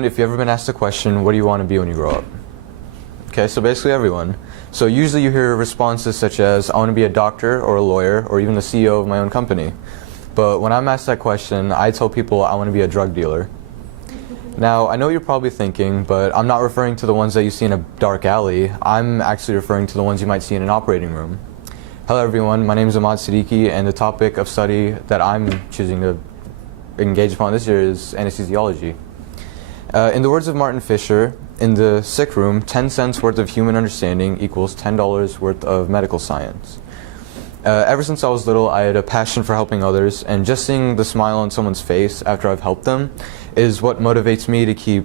explain if you've ever been asked a question, what do you want to be when you grow up? Okay, so basically everyone. So usually you hear responses such as, I want to be a doctor or a lawyer or even the CEO of my own company. But when I'm asked that question, I tell people I want to be a drug dealer. Now, I know you're probably thinking, but I'm not referring to the ones that you see in a dark alley. I'm actually referring to the ones you might see in an operating room. Hello everyone, my name is Emad FPN, and the topic of study that I'm choosing to engage upon this year is anesthesiology. In the words of Martin Fisher, in the sick room, 10 cents worth of human understanding equals $10 worth of medical science. Ever since I was little, I had a passion for helping others, and just seeing the smile on someone's face after I've helped them is what motivates me to keep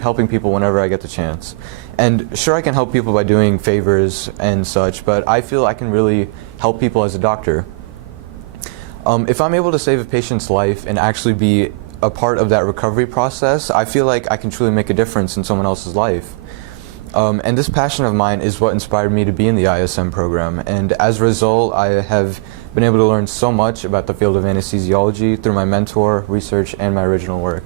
helping people whenever I get the chance. And sure, I can help people by doing favors and such, but I feel I can really help people as a doctor. If I'm able to save a patient's life and actually be a part of that recovery process, I feel like I can truly make a difference in someone else's life. And this passion of mine is what inspired me to be in the ISM program, and as a result, I have been able to learn so much about the field of anesthesiology through my mentor, research, and my original work.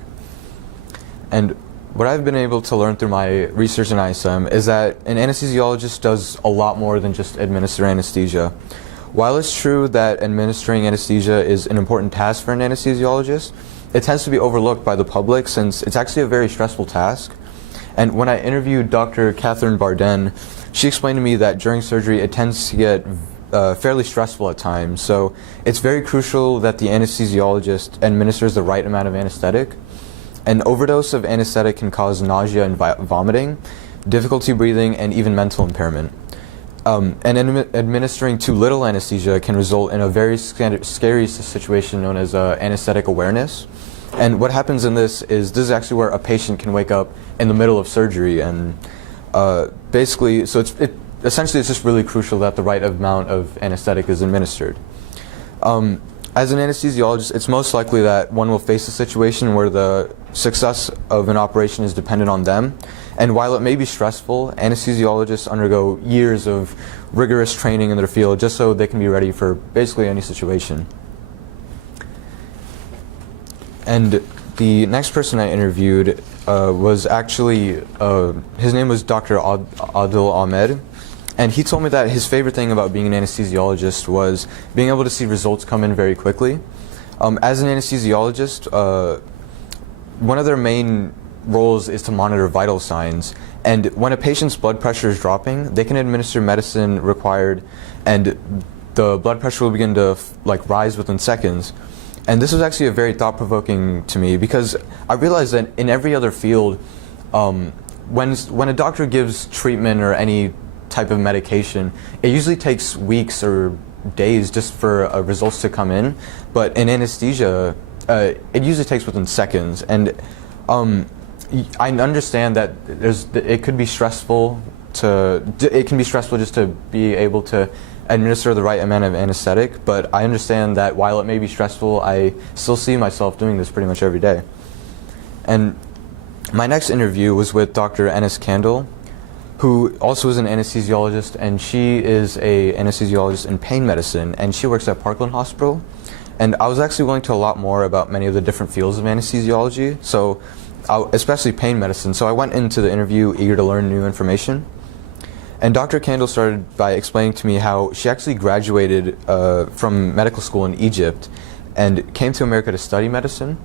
And what I've been able to learn through my research in ISM is that an anesthesiologist does a lot more than just administer anesthesia. While it's true that administering anesthesia is an important task for an anesthesiologist, it tends to be overlooked by the public since it's actually a very stressful task. And when I interviewed Dr. Catherine Barden, she explained to me that during surgery it tends to get fairly stressful at times. So it's very crucial that the anesthesiologist administers the right amount of anesthetic. An overdose of anesthetic can cause nausea and vomiting, difficulty breathing, and even mental impairment. And administering too little anesthesia can result in a very scary situation known as anesthetic awareness. And what happens in this is actually where a patient can wake up in the middle of surgery, and basically, so essentially it's just really crucial that the right amount of anesthetic is administered. As an anesthesiologist, it's most likely that one will face a situation where the success of an operation is dependent on them. And while it may be stressful, anesthesiologists undergo years of rigorous training in their field just so they can be ready for basically any situation. And the next person I interviewed was actually, his name was Dr. Adil Ahmed. And he told me that his favorite thing about being an anesthesiologist was being able to see results come in very quickly. As an anesthesiologist, one of their main roles is to monitor vital signs. And when a patient's blood pressure is dropping, they can administer medicine required, and the blood pressure will begin to rise within seconds. And this was actually a very thought-provoking to me because I realized that in every other field, when a doctor gives treatment or any type of medication, it usually takes weeks or days just for results to come in. But in anesthesia, it usually takes within seconds. And I understand that it can be stressful just to be able to administer the right amount of anesthetic, but I understand that while it may be stressful, I still see myself doing this pretty much every day. And my next interview was with Dr. Enes Kandil, who also is an anesthesiologist, and she is an anesthesiologist in pain medicine, and she works at Parkland Hospital. And I was actually willing to a lot more about many of the different fields of anesthesiology, especially pain medicine, so I went into the interview eager to learn new information. And Dr. Kandil started by explaining to me how she actually graduated from medical school in Egypt and came to America to study medicine.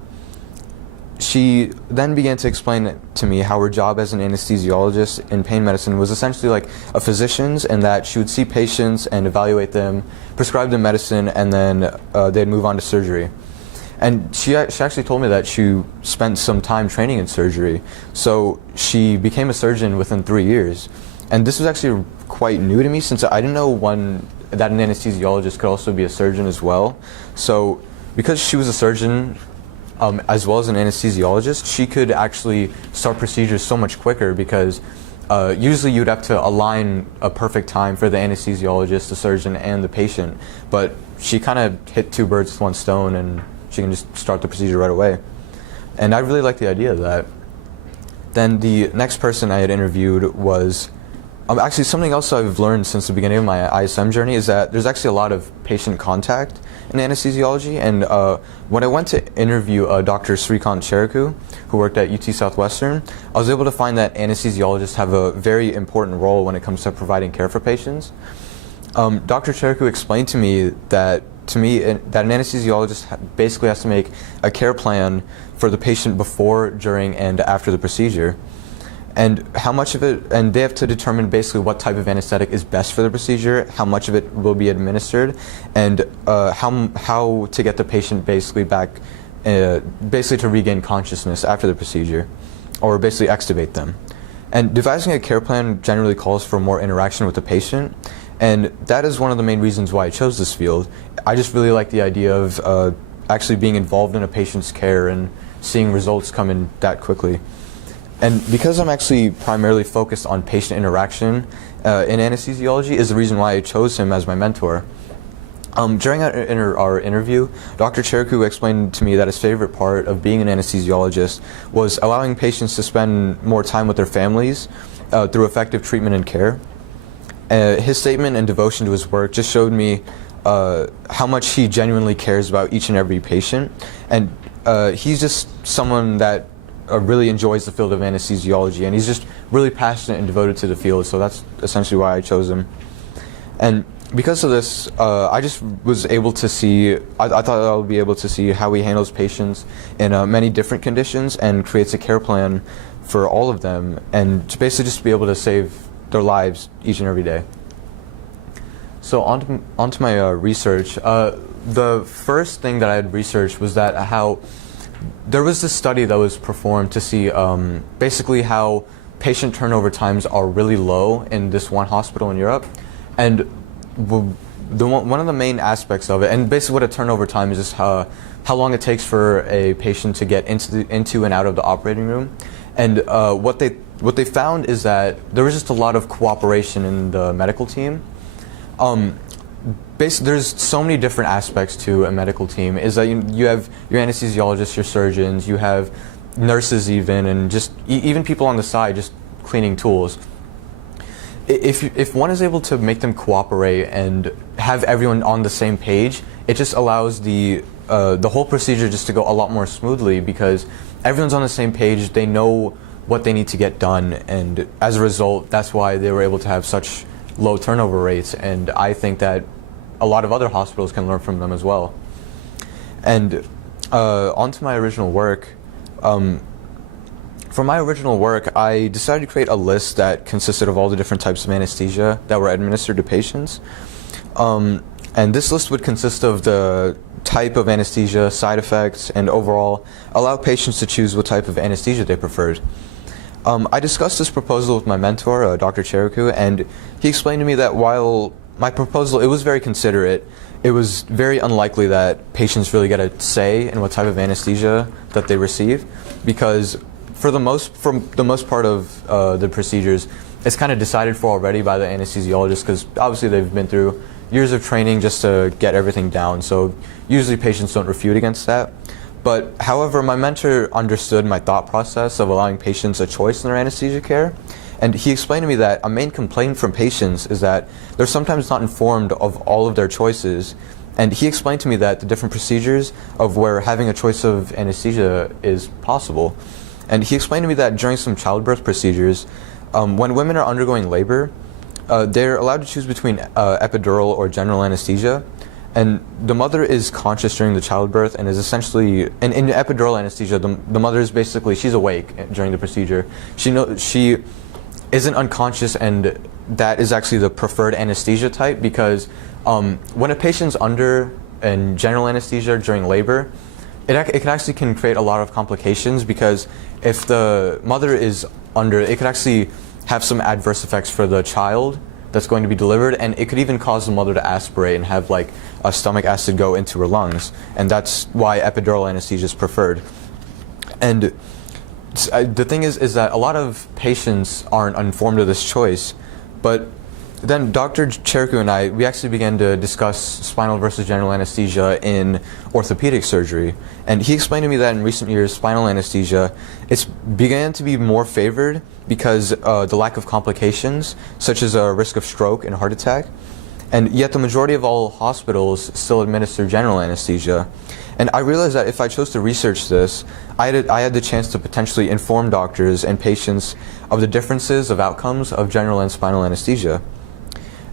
She then began to explain to me how her job as an anesthesiologist in pain medicine was essentially like a physician's, and that she would see patients and evaluate them, prescribe them medicine, and then they'd move on to surgery. And she actually told me that she spent some time training in surgery, so she became a surgeon within 3 years. And this was actually quite new to me since I didn't know that an anesthesiologist could also be a surgeon as well. So because she was a surgeon as well as an anesthesiologist, she could actually start procedures so much quicker because usually you'd have to align a perfect time for the anesthesiologist, the surgeon, and the patient. But she kind of hit two birds with one stone, and she can just start the procedure right away. And I really like the idea of that. Then the next person I had interviewed was actually something else I've learned since the beginning of my ISM journey is that there's actually a lot of patient contact. in anesthesiology. And when I went to interview Dr. Srikant Cheriku, who worked at UT Southwestern, I was able to find that anesthesiologists have a very important role when it comes to providing care for patients. Dr. Cheriku explained to me that an anesthesiologist basically has to make a care plan for the patient before, during, and after the procedure. And how much of it, and they have to determine basically what type of anesthetic is best for the procedure, how much of it will be administered, and how to get the patient basically back, basically to regain consciousness after the procedure, or basically extubate them. And devising a care plan generally calls for more interaction with the patient, and that is one of the main reasons why I chose this field. I just really like the idea of actually being involved in a patient's care and seeing results come in that quickly. And because I'm actually primarily focused on patient interaction in anesthesiology is the reason why I chose him as my mentor. During our interview, Dr. Cheriku explained to me that his favorite part of being an anesthesiologist was allowing patients to spend more time with their families through effective treatment and care. His statement and devotion to his work just showed me how much he genuinely cares about each and every patient. And he's just someone that really enjoys the field of anesthesiology, and he's just really passionate and devoted to the field, so that's essentially why I chose him. And because of this, I just was able to see, I thought I would be able to see how he handles patients in many different conditions and creates a care plan for all of them, and to basically just be able to save their lives each and every day. So onto my research. The first thing that I had researched was that how there was this study that was performed to see basically how patient turnover times are really low in this one hospital in Europe. And one of the main aspects of it, and basically what a turnover time is, just how long it takes for a patient to get into and out of the operating room. And what they found is that there was just a lot of cooperation in the medical team. There's so many different aspects to a medical team. Is that you have your anesthesiologists, your surgeons, you have nurses even, and just even people on the side just cleaning tools. If one is able to make them cooperate and have everyone on the same page, it just allows the whole procedure just to go a lot more smoothly, because everyone's on the same page, they know what they need to get done, and as a result, that's why they were able to have such low turnover rates, and I think that a lot of other hospitals can learn from them as well. And onto my original work. For my original work, I decided to create a list that consisted of all the different types of anesthesia that were administered to patients. And this list would consist of the type of anesthesia, side effects, and overall allow patients to choose what type of anesthesia they preferred. I discussed this proposal with my mentor, Dr. Cheriku, and he explained to me that while my proposal, it was very considerate, it was very unlikely that patients really get a say in what type of anesthesia that they receive, because for the most part of the procedures, it's kind of decided for already by the anesthesiologist, because obviously they've been through years of training just to get everything down, so usually patients don't refute against that. But however, my mentor understood my thought process of allowing patients a choice in their anesthesia care, and he explained to me that a main complaint from patients is that they're sometimes not informed of all of their choices. And he explained to me that the different procedures of where having a choice of anesthesia is possible. And he explained to me that during some childbirth procedures, when women are undergoing labor, they're allowed to choose between epidural or general anesthesia. And the mother is conscious during the childbirth and is essentially, in epidural anesthesia, the mother is basically, she's awake during the procedure. She isn't unconscious, and that is actually the preferred anesthesia type, because when a patient's under in general anesthesia during labor, it actually can create a lot of complications, because if the mother is under, it could actually have some adverse effects for the child that's going to be delivered, and it could even cause the mother to aspirate and have like a stomach acid go into her lungs, and that's why epidural anesthesia is preferred. And the thing is that a lot of patients aren't informed of this choice, but then Dr. Cheriku and I, we actually began to discuss spinal versus general anesthesia in orthopedic surgery. And he explained to me that in recent years, spinal anesthesia, it's began to be more favored because the lack of complications, such as a risk of stroke and heart attack. And yet the majority of all hospitals still administer general anesthesia. And I realized that if I chose to research this, I had the chance to potentially inform doctors and patients of the differences of outcomes of general and spinal anesthesia.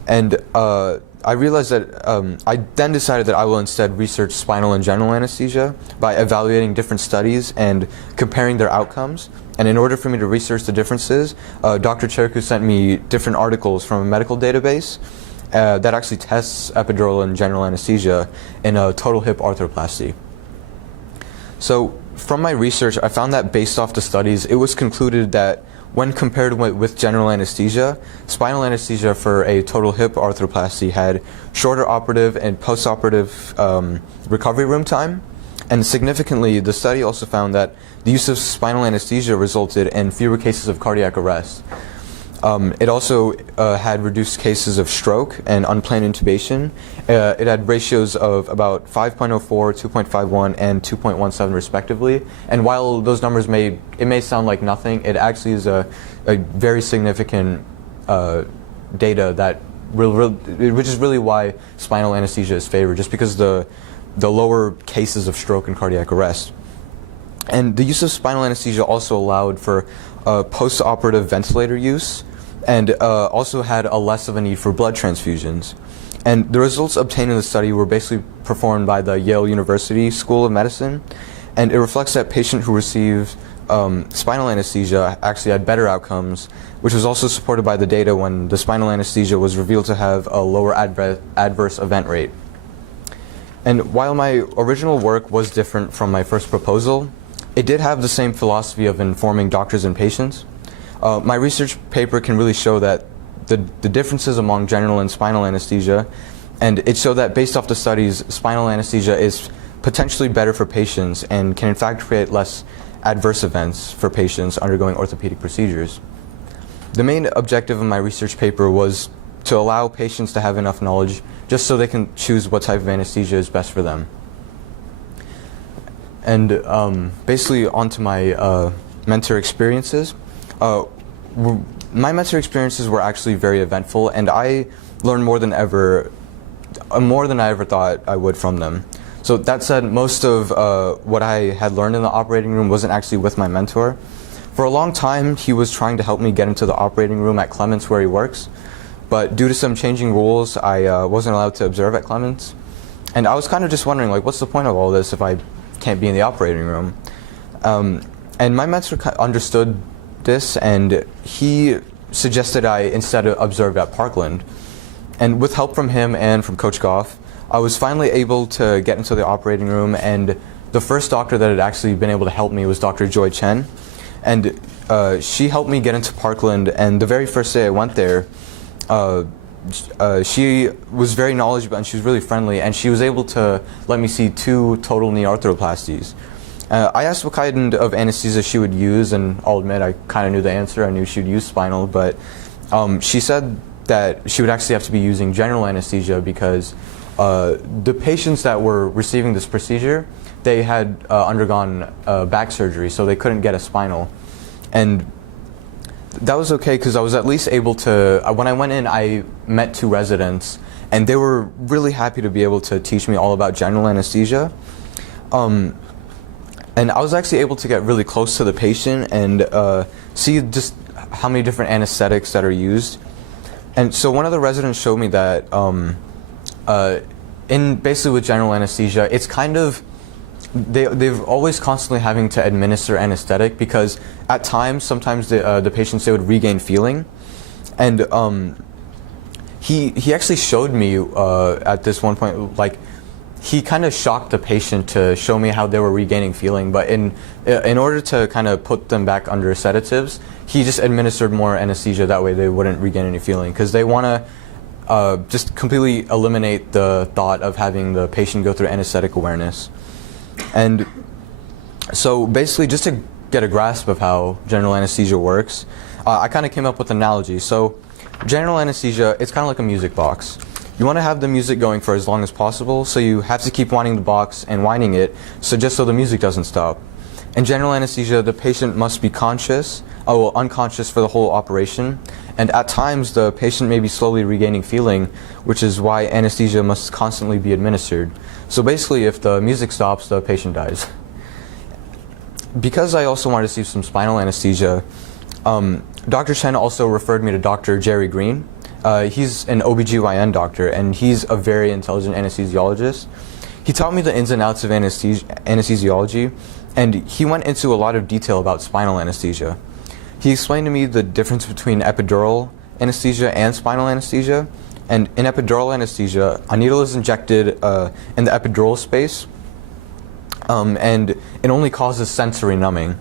And I realized that I then decided that I will instead research spinal and general anesthesia by evaluating different studies and comparing their outcomes. And in order for me to research the differences, Dr. Cherku sent me different articles from a medical database that actually tests epidural and general anesthesia in a total hip arthroplasty. So from my research, I found that based off the studies, it was concluded that when compared with general anesthesia, spinal anesthesia for a total hip arthroplasty had shorter operative and postoperative recovery room time. And significantly, the study also found that the use of spinal anesthesia resulted in fewer cases of cardiac arrest. It also had reduced cases of stroke and unplanned intubation. It had ratios of about 5.04, 2.51, and 2.17 respectively. And while those numbers may sound like nothing, it actually is a very significant data that which is really why spinal anesthesia is favored, just because the lower cases of stroke and cardiac arrest. And the use of spinal anesthesia also allowed for post-operative ventilator use, and also had a less of a need for blood transfusions. And the results obtained in the study were basically performed by the Yale University School of Medicine, and it reflects that patients who received spinal anesthesia actually had better outcomes, which was also supported by the data when the spinal anesthesia was revealed to have a lower adverse event rate. And while my original work was different from my first proposal, it did have the same philosophy of informing doctors and patients. My research paper can really show that the differences among general and spinal anesthesia, and it showed that based off the studies, spinal anesthesia is potentially better for patients and can in fact create less adverse events for patients undergoing orthopedic procedures. The main objective of my research paper was to allow patients to have enough knowledge just so they can choose what type of anesthesia is best for them. And basically onto my mentor experiences. My mentor experiences were actually very eventful, and I learned more than I ever thought I would from them. So that said, most of what I had learned in the operating room wasn't actually with my mentor. For a long time, he was trying to help me get into the operating room at Clements where he works, but due to some changing rules, I wasn't allowed to observe at Clements. And I was kind of just wondering, like, what's the point of all this if I can't be in the operating room? And my mentor understood this, and he suggested I instead observe at Parkland. And with help from him and from Coach Goff, I was finally able to get into the operating room, and the first doctor that had actually been able to help me was Dr. Joy Chen. And she helped me get into Parkland, and the very first day I went there, she was very knowledgeable and she was really friendly, and she was able to let me see 2 total knee arthroplasties. I asked what kind of anesthesia she would use, and I'll admit I kind of knew the answer. I knew she would use spinal, but she said that she would actually have to be using general anesthesia because the patients that were receiving this procedure, they had undergone back surgery, so they couldn't get a spinal. And that was okay because I was at least able to, when I went in, I met 2 residents, and they were really happy to be able to teach me all about general anesthesia. And I was actually able to get really close to the patient and see just how many different anesthetics that are used. And so one of the residents showed me that in basically with general anesthesia, it's kind of, they're always constantly having to administer anesthetic because at times, sometimes the patients, they would regain feeling. And he actually showed me at this one point, like, he kind of shocked the patient to show me how they were regaining feeling, but in order to kind of put them back under sedatives, he just administered more anesthesia, that way they wouldn't regain any feeling, because they want to just completely eliminate the thought of having the patient go through anesthetic awareness. And so basically, just to get a grasp of how general anesthesia works, I kind of came up with an analogy. So general anesthesia, it's kind of like a music box. You want to have the music going for as long as possible, so you have to keep winding the box and winding it, so just so the music doesn't stop. In general anesthesia, the patient must be unconscious for the whole operation, and at times the patient may be slowly regaining feeling, which is why anesthesia must constantly be administered. So basically, if the music stops, the patient dies. Because I also wanted to see some spinal anesthesia, Dr. Chen also referred me to Dr. Jerry Green. He's an OBGYN doctor, and he's a very intelligent anesthesiologist. He taught me the ins and outs of anesthesiology, and he went into a lot of detail about spinal anesthesia. He explained to me the difference between epidural anesthesia and spinal anesthesia. And in epidural anesthesia, a needle is injected in the epidural space, and it only causes sensory numbing.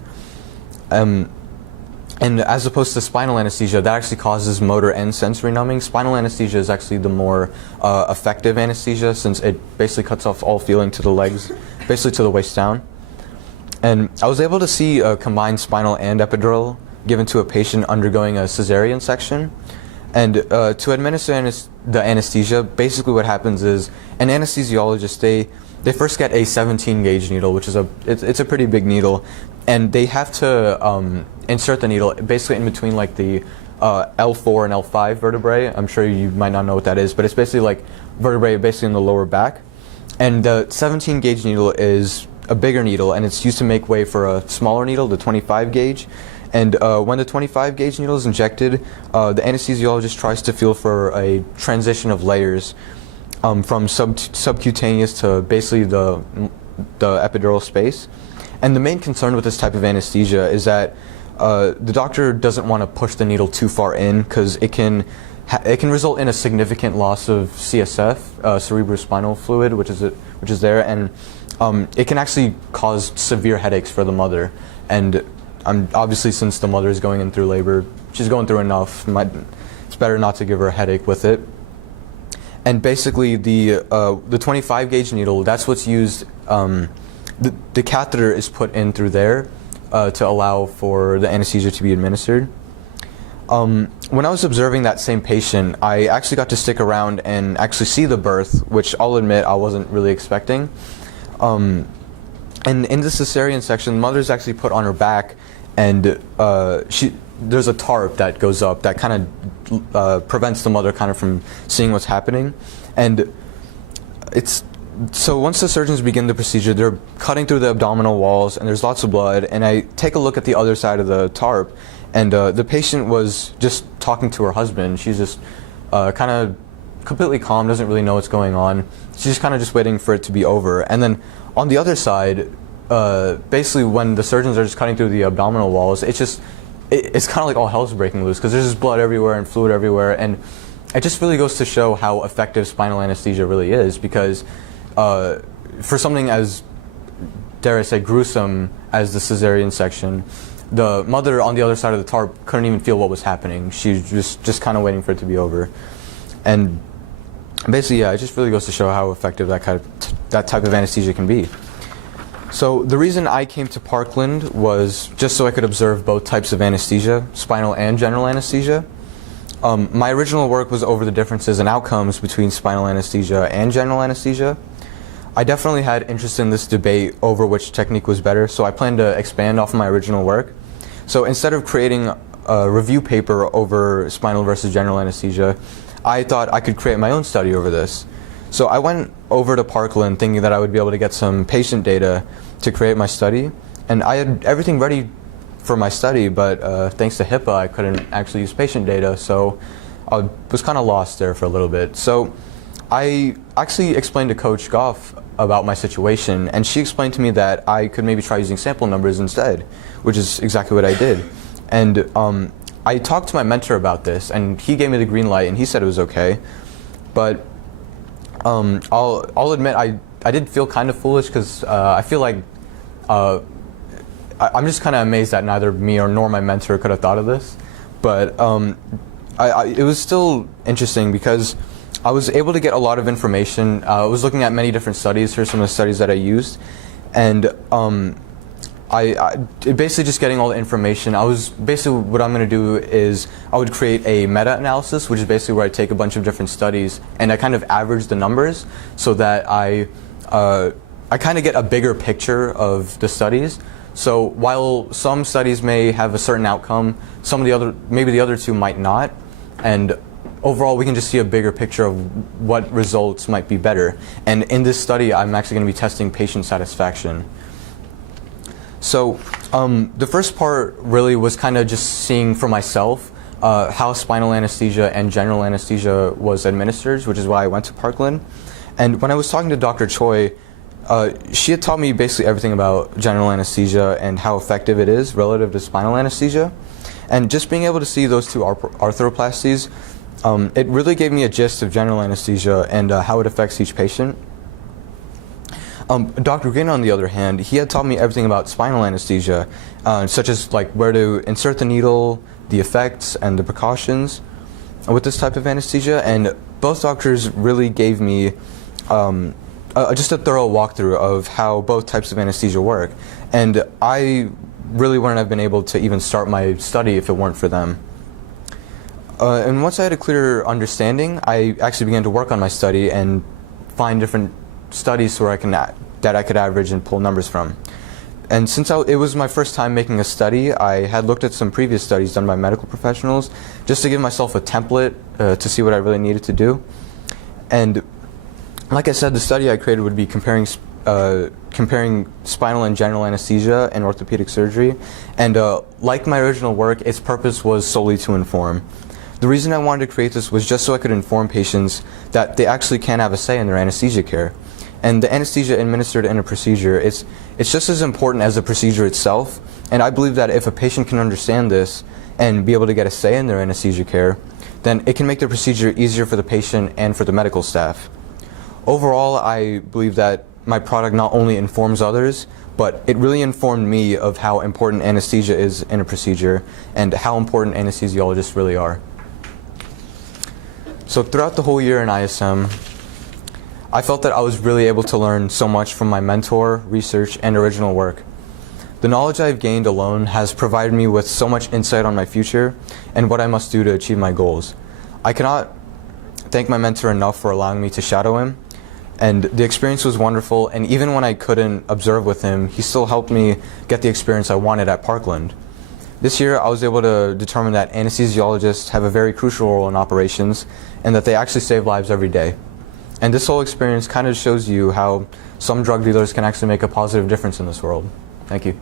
And as opposed to spinal anesthesia, that actually causes motor and sensory numbing. Spinal anesthesia is actually the more effective anesthesia, since it basically cuts off all feeling to the legs, basically to the waist down. And I was able to see a combined spinal and epidural given to a patient undergoing a cesarean section. And to administer the anesthesia, basically what happens is an anesthesiologist, they first get a 17 gauge needle, which is it's a pretty big needle, and they have to insert the needle basically in between like the L4 and L5 vertebrae. I'm sure you might not know what that is, but it's basically like vertebrae basically in the lower back. And the 17 gauge needle is a bigger needle, and it's used to make way for a smaller needle, the 25 gauge. And when the 25 gauge needle is injected, the anesthesiologist tries to feel for a transition of layers from subcutaneous to basically the epidural space. And the main concern with this type of anesthesia is that the doctor doesn't want to push the needle too far in, because it can result in a significant loss of CSF, cerebrospinal fluid, which is there, and it can actually cause severe headaches for the mother. And obviously, since the mother is going in through labor, she's going through enough. It's better not to give her a headache with it. And basically, the 25 gauge needle, that's what's used. The catheter is put in through there to allow for the anesthesia to be administered. When I was observing that same patient, I actually got to stick around and actually see the birth, which I'll admit I wasn't really expecting. And in the cesarean section, the mother's actually put on her back, and there's a tarp that goes up that kind of prevents the mother kind of from seeing what's happening. And so once the surgeons begin the procedure, they're cutting through the abdominal walls, and there's lots of blood, and I take a look at the other side of the tarp, and the patient was just talking to her husband. She's just kind of completely calm, doesn't really know what's going on. She's just kind of just waiting for it to be over. And then on the other side, basically when the surgeons are just cutting through the abdominal walls, it's kind of like all hell's breaking loose, because there's just blood everywhere and fluid everywhere, and it just really goes to show how effective spinal anesthesia really is, because for something as, dare I say, gruesome as the cesarean section, the mother on the other side of the tarp couldn't even feel what was happening. She was just kind of waiting for it to be over. And basically, yeah, it just really goes to show how effective that type of anesthesia can be. So the reason I came to Parkland was just so I could observe both types of anesthesia, spinal and general anesthesia. My original work was over the differences and outcomes between spinal anesthesia and general anesthesia. I definitely had interest in this debate over which technique was better, so I plan to expand off of my original work. So instead of creating a review paper over spinal versus general anesthesia, I thought I could create my own study over this. So I went over to Parkland thinking that I would be able to get some patient data to create my study, and I had everything ready for my study, but thanks to HIPAA, I couldn't actually use patient data, so I was kind of lost there for a little bit. So I actually explained to Coach Goff about my situation, and she explained to me that I could maybe try using sample numbers instead, which is exactly what I did. And I talked to my mentor about this, and he gave me the green light, and he said it was okay. But I'll admit I did feel kind of foolish, because I feel like I'm just kind of amazed that neither me nor my mentor could have thought of this. But it was still interesting, because I was able to get a lot of information. I was looking at many different studies. Here's some of the studies that I used, and I basically just getting all the information. Basically what I'm going to do is I would create a meta-analysis, which is basically where I take a bunch of different studies and I kind of average the numbers so that I kind of get a bigger picture of the studies. So while some studies may have a certain outcome, maybe the other two might not, and overall we can just see a bigger picture of what results might be better. And in this study, I'm actually going to be testing patient satisfaction. So the first part really was kind of just seeing for myself how spinal anesthesia and general anesthesia was administered, which is why I went to Parkland. And when I was talking to Dr. Choi, she had taught me basically everything about general anesthesia and how effective it is relative to spinal anesthesia. And just being able to see those two arthroplasties, it really gave me a gist of general anesthesia and how it affects each patient. Dr. Green, on the other hand, he had taught me everything about spinal anesthesia, such as like where to insert the needle, the effects, and the precautions with this type of anesthesia. And both doctors really gave me just a thorough walkthrough of how both types of anesthesia work. And I really wouldn't have been able to even start my study if it weren't for them. And once I had a clearer understanding, I actually began to work on my study and find different studies where that I could average and pull numbers from. And since it was my first time making a study, I had looked at some previous studies done by medical professionals just to give myself a template to see what I really needed to do. And like I said, the study I created would be comparing spinal and general anesthesia and orthopedic surgery. And like my original work, its purpose was solely to inform. The reason I wanted to create this was just so I could inform patients that they actually can have a say in their anesthesia care. And the anesthesia administered in a procedure, it's just as important as the procedure itself. And I believe that if a patient can understand this and be able to get a say in their anesthesia care, then it can make the procedure easier for the patient and for the medical staff. Overall, I believe that my product not only informs others, but it really informed me of how important anesthesia is in a procedure and how important anesthesiologists really are. So throughout the whole year in ISM, I felt that I was really able to learn so much from my mentor, research, and original work. The knowledge I've gained alone has provided me with so much insight on my future and what I must do to achieve my goals. I cannot thank my mentor enough for allowing me to shadow him, and the experience was wonderful, and even when I couldn't observe with him, he still helped me get the experience I wanted at Parkland. This year, I was able to determine that anesthesiologists have a very crucial role in operations and that they actually save lives every day. And this whole experience kind of shows you how some drug dealers can actually make a positive difference in this world. Thank you.